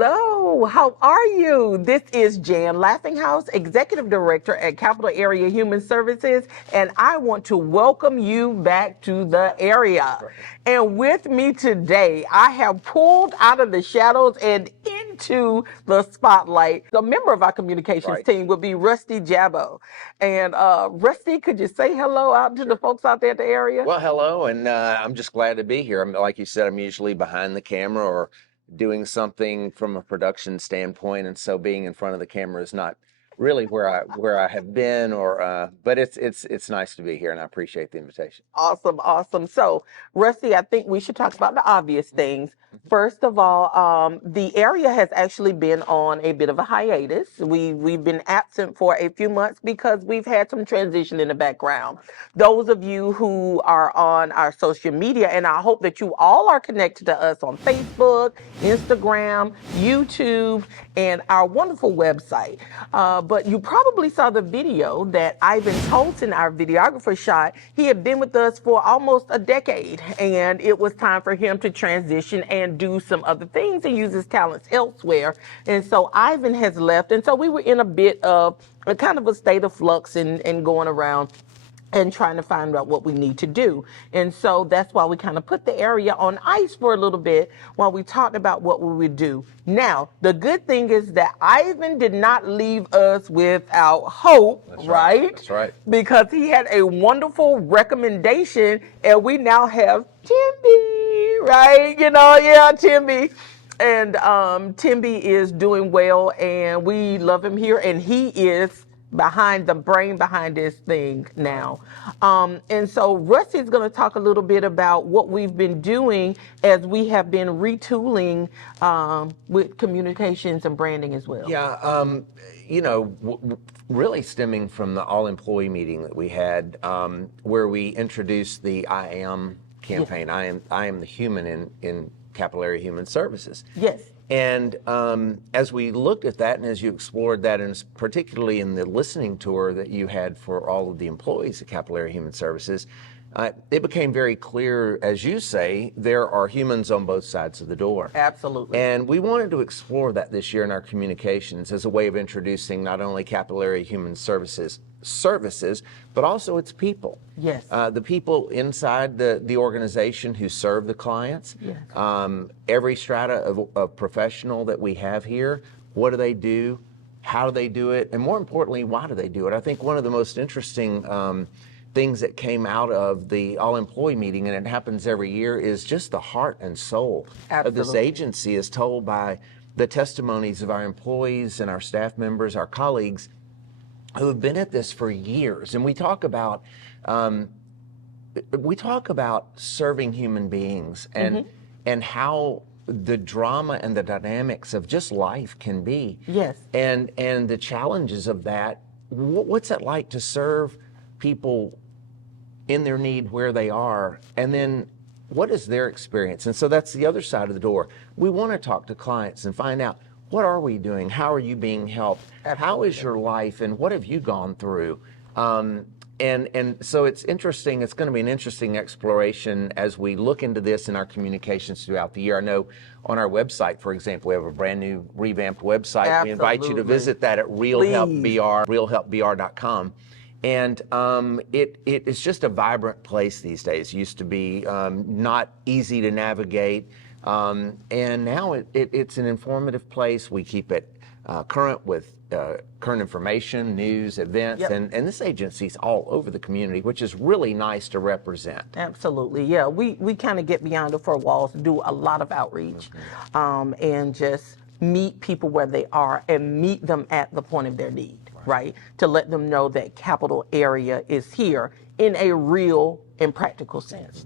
Hello, how are you? This is Jan Laughinghouse, Executive Director at Capital Area Human Services, and I want to welcome you back to the area. And with me today, I have pulled out of the shadows and into the spotlight. A member of our communications team would be Rusty Jabbo. And Rusty, could you say hello out to the folks out there at the area? Well, hello, and I'm just glad to be here. Like you said, I'm usually behind the camera or doing something from a production standpoint, and so being in front of the camera is not really where I have been, or but it's nice to be here, and I appreciate the invitation. Awesome, awesome. So, Rusty, I think we should talk about the obvious things. First of all, the area has actually been on a bit of a hiatus. We've been absent for a few months because we've had some transition in the background. Those of you who are on our social media, and I hope that you all are connected to us on Facebook, Instagram, YouTube, and our wonderful website. But you probably saw the video that Ivan Tolton, our videographer, shot. He had been with us for almost a decade, and it was time for him to transition and do some other things and use his talents elsewhere. And so Ivan has left, and so we were in a bit of a kind of a state of flux and going around and trying to find out what we need to do. And so that's why we kind of put the area on ice for a little bit while we talked about what we would do. Now, the good thing is that Ivan did not leave us without hope, right? That's right. Because he had a wonderful recommendation, and we now have Timby, right? Timby. And Timby is doing well, and we love him here, and he is behind the brain behind this thing now. And so Rusty's going to talk a little bit about what we've been doing as we have been retooling with communications and branding as well. Yeah, really stemming from the all-employee meeting that we had, where we introduced the I Am campaign. Yes. I am the human in Capital Area Human Services. Yes. And as we looked at that, and as you explored that, and particularly in the listening tour that you had for all of the employees at Capital Area Human Services, it became very clear, as you say, there are humans on both sides of the door. Absolutely. And we wanted to explore that this year in our communications as a way of introducing not only Capital Area Human Services, but also its people. Yes. The people inside the organization who serve the clients. Yes. Every strata of professional that we have here, what do they do? How do they do it? And more importantly, why do they do it? I think one of the most interesting things that came out of the all-employee meeting, and it happens every year, is just the heart and soul of this agency is told by the testimonies of our employees and our staff members, our colleagues, who have been at this for years. And we talk about serving human beings and how the drama and the dynamics of just life can be. Yes. And the challenges of that. What's it like to serve people in their need where they are, and then what is their experience? And so that's the other side of the door. We want to talk to clients and find out, what are we doing? How are you being helped? Absolutely. How is your life, and what have you gone through? And so it's interesting. It's going to be an interesting exploration as we look into this in our communications throughout the year. I know on our website, for example, we have a brand new revamped website. Absolutely. We invite you to visit that at realhelpbr.com. And it is just a vibrant place these days. It used to be not easy to navigate, and now it's an informative place. We keep it current with current information, news, events, Yep. and this agency's all over the community, which is really nice to represent. Absolutely, yeah. We kind of get beyond the four walls, do a lot of outreach, and just meet people where they are and meet them at the point of their need. Right? To let them know that Capital Area is here in a real and practical sense.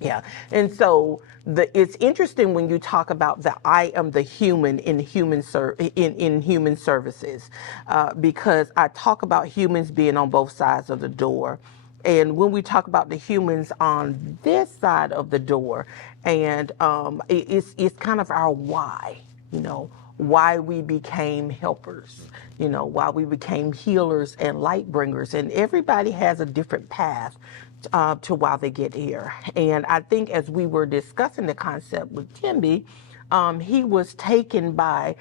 Yeah. And so it's interesting when you talk about the I am the human in human services, because I talk about humans being on both sides of the door. And when we talk about the humans on this side of the door, and it's kind of our why, why we became helpers, why we became healers and light bringers. And everybody has a different path to why they get here. And I think as we were discussing the concept with Timby, he was taken by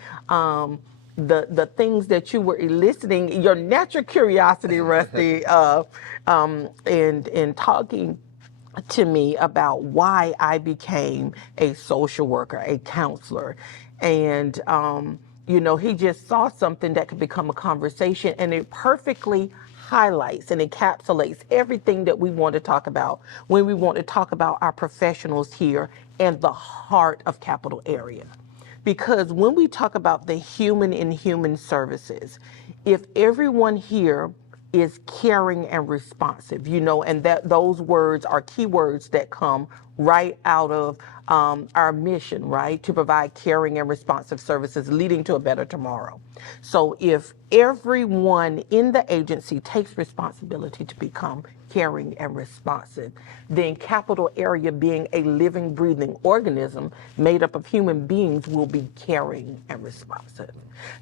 the things that you were eliciting, your natural curiosity, Rusty, and talking to me about why I became a social worker, a counselor. And, he just saw something that could become a conversation, and it perfectly highlights and encapsulates everything that we want to talk about when we want to talk about our professionals here and the heart of Capital Area. Because when we talk about the human in human services, if everyone here is caring and responsive, and that those words are key words that come right out of our mission, right? To provide caring and responsive services leading to a better tomorrow. So if everyone in the agency takes responsibility to become caring and responsive, then Capital Area, being a living, breathing organism made up of human beings, will be caring and responsive.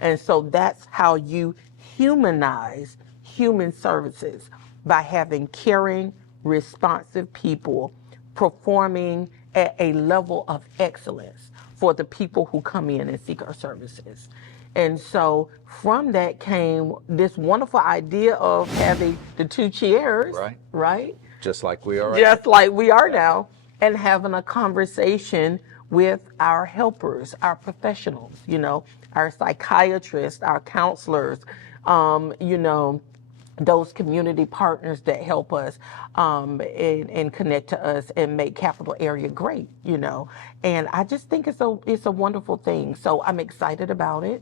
And so that's how you humanize human services, by having caring, responsive people performing at a level of excellence for the people who come in and seek our services. And so from that came this wonderful idea of having the two chairs, right? Just like we are. Just like we are now, and having a conversation with our helpers, our professionals, our psychiatrists, our counselors, those community partners that help us and connect to us and make Capital Area great, And I just think it's a wonderful thing. So I'm excited about it.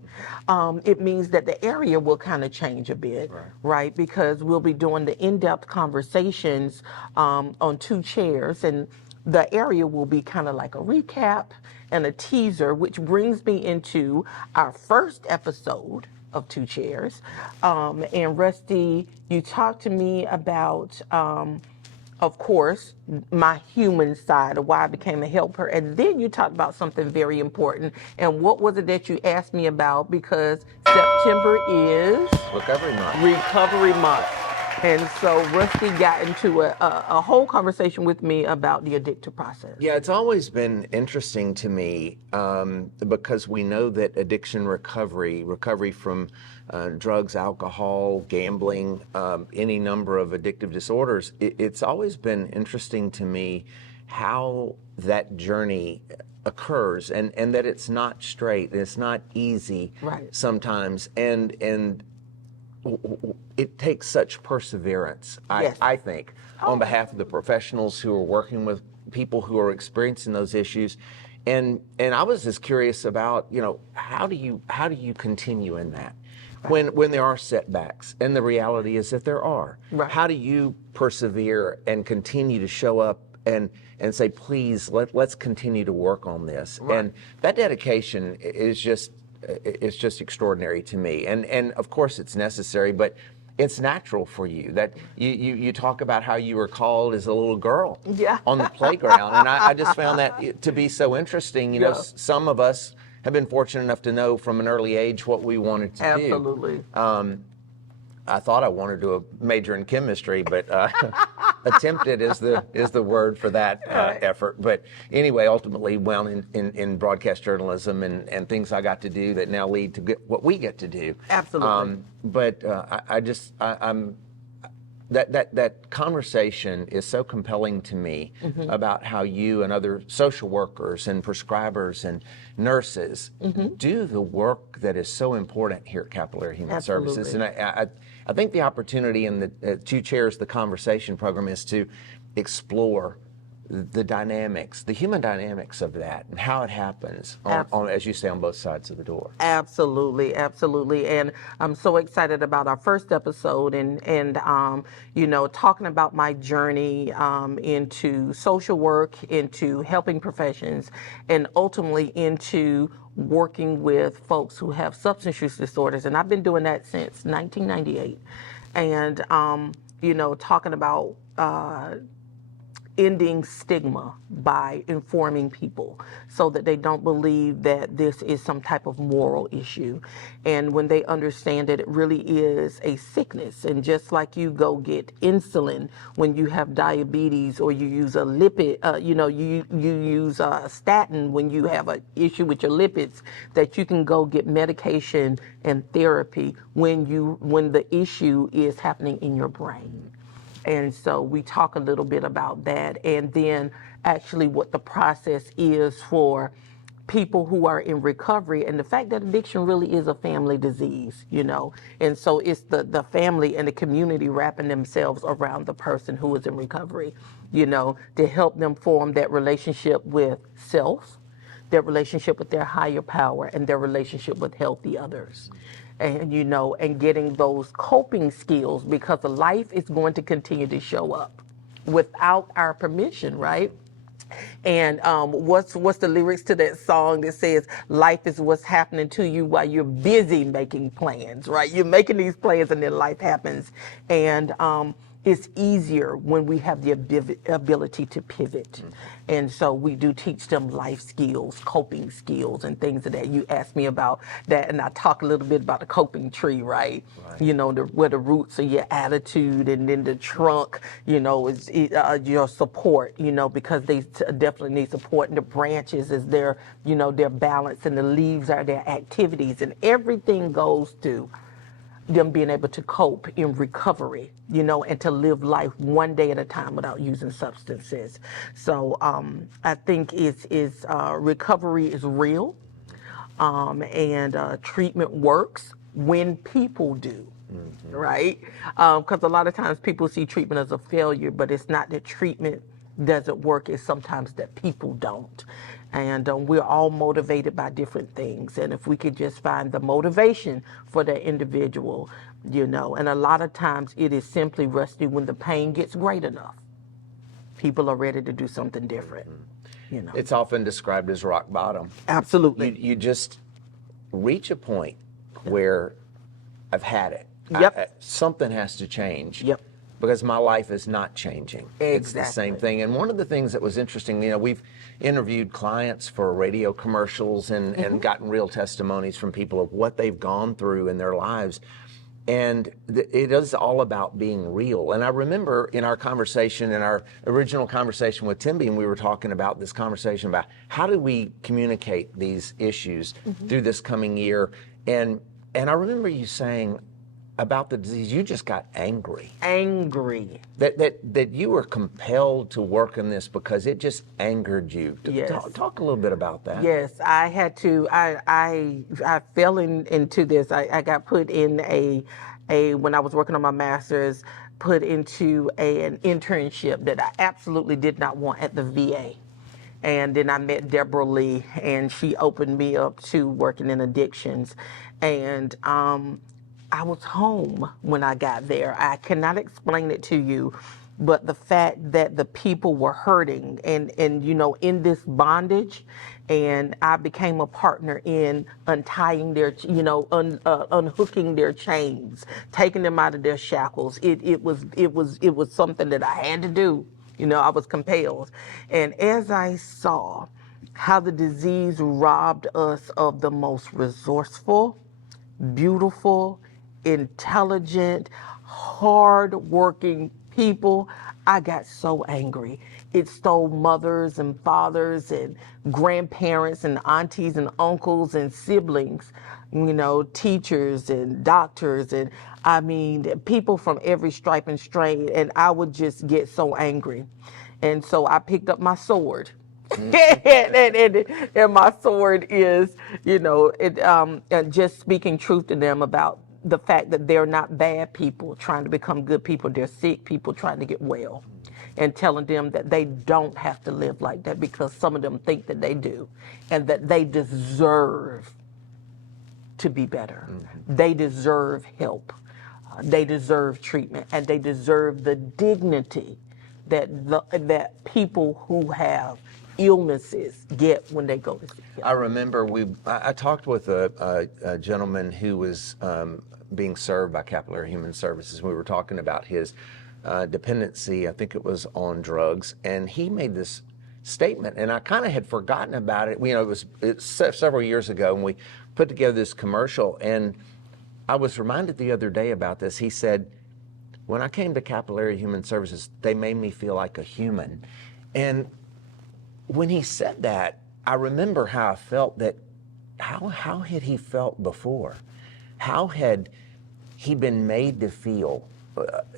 It means that the area will kind of change a bit, right? Because we'll be doing the in-depth conversations on two chairs, and the area will be kind of like a recap and a teaser, which brings me into our first episode of Two Chairs. And Rusty, you talked to me about, of course, my human side of why I became a helper. And then you talked about something very important. And what was it that you asked me about? Because September is Recovery Month. And so Rusty got into a whole conversation with me about the addictive process. Yeah, it's always been interesting to me because we know that addiction recovery from drugs, alcohol, gambling, any number of addictive disorders, it's always been interesting to me how that journey occurs, and that it's not straight, it's not easy sometimes, and it takes such perseverance, I think, on behalf of the professionals who are working with people who are experiencing those issues. And I was just curious about, how do you continue in that when there are setbacks? And the reality is that there are. How do you persevere and continue to show up and say, please, let's continue to work on this? And that dedication is just extraordinary to me. And of course it's necessary, but it's natural for you. That you talk about how you were called as a little girl on the playground. And I just found that to be so interesting. Some of us have been fortunate enough to know from an early age what we wanted to do. Absolutely. I thought I wanted to major in chemistry, but attempted is the word for that effort. But anyway, ultimately wound in broadcast journalism and things I got to do that now lead to what we get to do. Absolutely. But I'm that conversation is so compelling to me about how you and other social workers and prescribers and nurses do the work that is so important here at Capital Area Human Services. And I think the opportunity in the Two Chairs, the conversation program, is to explore the dynamics, the human dynamics of that, and how it happens, on, as you say, on both sides of the door. Absolutely, absolutely. And I'm so excited about our first episode and talking about my journey into social work, into helping professions, and ultimately into working with folks who have substance use disorders. And I've been doing that since 1998. And, talking about ending stigma by informing people so that they don't believe that this is some type of moral issue. And when they understand that it really is a sickness, and just like you go get insulin when you have diabetes, or you use a lipid, you use a statin when you have an issue with your lipids, that you can go get medication and therapy when the issue is happening in your brain. And so we talk a little bit about that, and then actually what the process is for people who are in recovery, and the fact that addiction really is a family disease, and so it's the family and the community wrapping themselves around the person who is in recovery, to help them form that relationship with self, their relationship with their higher power, and their relationship with healthy others. And getting those coping skills, because life is going to continue to show up without our permission, right? And what's the lyrics to that song that says, life is what's happening to you while you're busy making plans, right? You're making these plans and then life happens. And it's easier when we have the ability to pivot. And so we do teach them life skills, coping skills, and things of that. You asked me about that, and I talk a little bit about the coping tree, right? Where the roots are your attitude, and then the trunk, is your support, because they definitely need support. And the branches is their balance, and the leaves are their activities, and everything goes to them being able to cope in recovery, and to live life one day at a time without using substances. So I think recovery is real, and treatment works when people do. Right? Because a lot of times people see treatment as a failure, but it's not that treatment doesn't work, it's sometimes that people don't. And we're all motivated by different things. And if we could just find the motivation for that individual, and a lot of times it is simply, Rusty, when the pain gets great enough, people are ready to do something different. It's often described as rock bottom. Absolutely. You just reach a point where I've had it. Yep. Something has to change. Yep. Because my life is not changing. Exactly. It's the same thing. And one of the things that was interesting, we've interviewed clients for radio commercials and gotten real testimonies from people of what they've gone through in their lives. And it is all about being real. And I remember in our conversation, in our original conversation with Tim Beam, we were talking about this conversation about how do we communicate these issues through this coming year. And I remember you saying about the disease, you just got angry. Angry. That you were compelled to work on this because it just angered you. Yes. Talk a little bit about that. Yes, I had to. I fell into this. I got put in a when I was working on my master's, put into an internship that I absolutely did not want at the VA. And then I met Deborah Lee, and she opened me up to working in addictions. And I was home when I got there. I cannot explain it to you, but the fact that the people were hurting and in this bondage, and I became a partner in untying their, unhooking their chains, taking them out of their shackles. It was something that I had to do. I was compelled. And as I saw how the disease robbed us of the most resourceful, beautiful, intelligent, hard-working people, I got so angry. It stole mothers and fathers and grandparents and aunties and uncles and siblings, teachers and doctors, and people from every stripe and strain, and I would just get so angry. And so I picked up my sword. and my sword is, and just speaking truth to them about the fact that they're not bad people trying to become good people. They're sick people trying to get well, and telling them that they don't have to live like that because some of them think that they do, and that they deserve to be better. They deserve help. They deserve treatment, and they deserve the dignity that people who have illnesses get when they go to see help. I remember I talked with a gentleman who was being served by Capillary Human Services. We were talking about his dependency. I think it was on drugs, and he made this statement, and I kind of had forgotten about it. You know, it's several years ago, and we put together this commercial, and I was reminded the other day about this. He said, when I came to Capillary Human Services, they made me feel like a human. And when he said that, I remember how I felt that, how had he felt before? How had he been made to feel,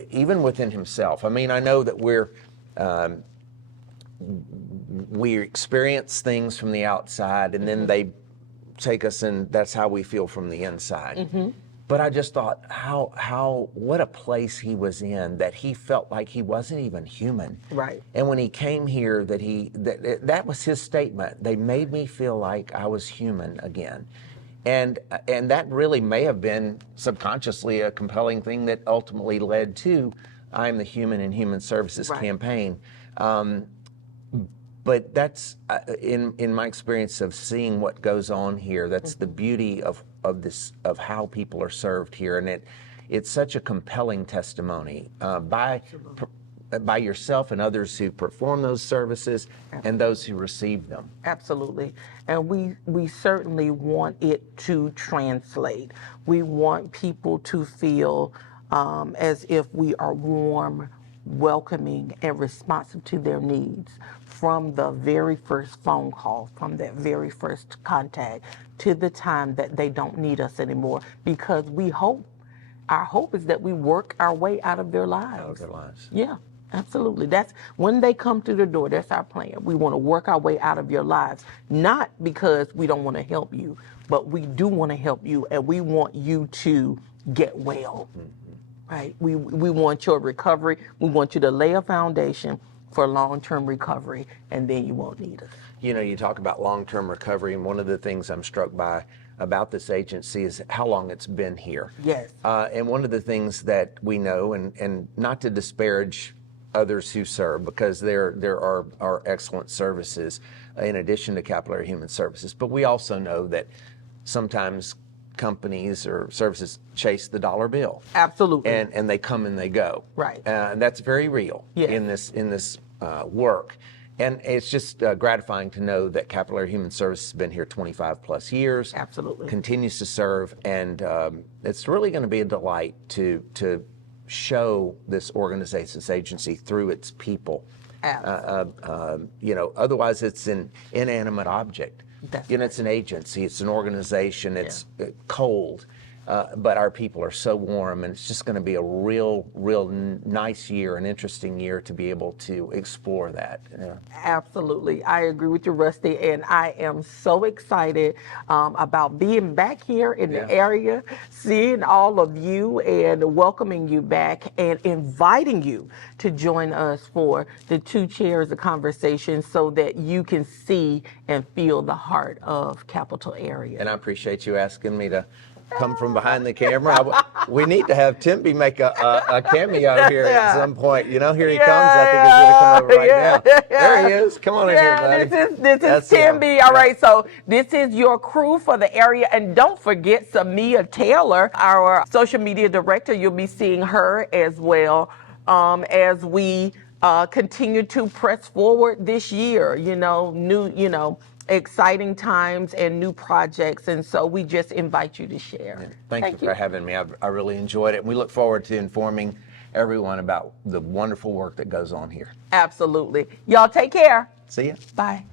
even within himself? I mean, I know that we experience things from the outside, and then they take us, and that's how we feel from the inside. But I just thought, what a place he was in, that he felt like he wasn't even human. Right. And when he came here, that was his statement. They made me feel like I was human again. And that really may have been subconsciously a compelling thing that ultimately led to I'm the Human in Human Services campaign. But that's in my experience of seeing what goes on here. That's the beauty of how people are served here, and it's such a compelling testimony by yourself and others who perform those services and those who receive them. Absolutely. And we certainly want it to translate. We want people to feel as if we are warm, welcoming, and responsive to their needs from the very first phone call, from that very first contact, to the time that they don't need us anymore. Because our hope is that we work our way out of their lives. Out of their lives. Yeah, absolutely. That's when they come through the door, that's our plan. We want to work our way out of your lives, not because we don't want to help you, but we do want to help you, and we want you to get well. Right? We want your recovery. We want you to lay a foundation for long-term recovery, and then you won't need us. You know, you talk about long-term recovery, and one of the things I'm struck by about this agency is how long it's been here. Yes. And one of the things that we know, and not to disparage others who serve, because there are excellent services in addition to Capillary Human Services, but we also know that sometimes companies or services chase the dollar bill. Absolutely. And they come and they go. Right. And that's very real in this work. And it's just gratifying to know that Capillary Human Services has been here 25 plus years. Absolutely. Continues to serve, and it's really going to be a delight to show this organization, this agency, through its people. You know, otherwise it's an inanimate object. You know, it's an agency, it's an organization, it's cold, but our people are so warm, and it's just going to be a real nice year, an interesting year to be able to explore that. Yeah. Absolutely. I agree with you, Rusty, and I am so excited about being back here in the area, seeing all of you and welcoming you back and inviting you to join us for the Two Chairs of Conversation so that you can see and feel the heart of Capital Area. And I appreciate you asking me to come from behind the camera. We need to have Timby make a cameo here at some point. You know, here he comes. I think he's going to come over right now. There he is. Come on in here, buddy. This is Timby. All right, so this is your crew for the area. And don't forget Samia Taylor, our social media director. You'll be seeing her as well as we continue to press forward this year. You know, exciting times and new projects, and so we just invite you to share. Thank you for having me. I really enjoyed it, and we look forward to informing everyone about the wonderful work that goes on here. Absolutely. Y'all take care. See ya. Bye.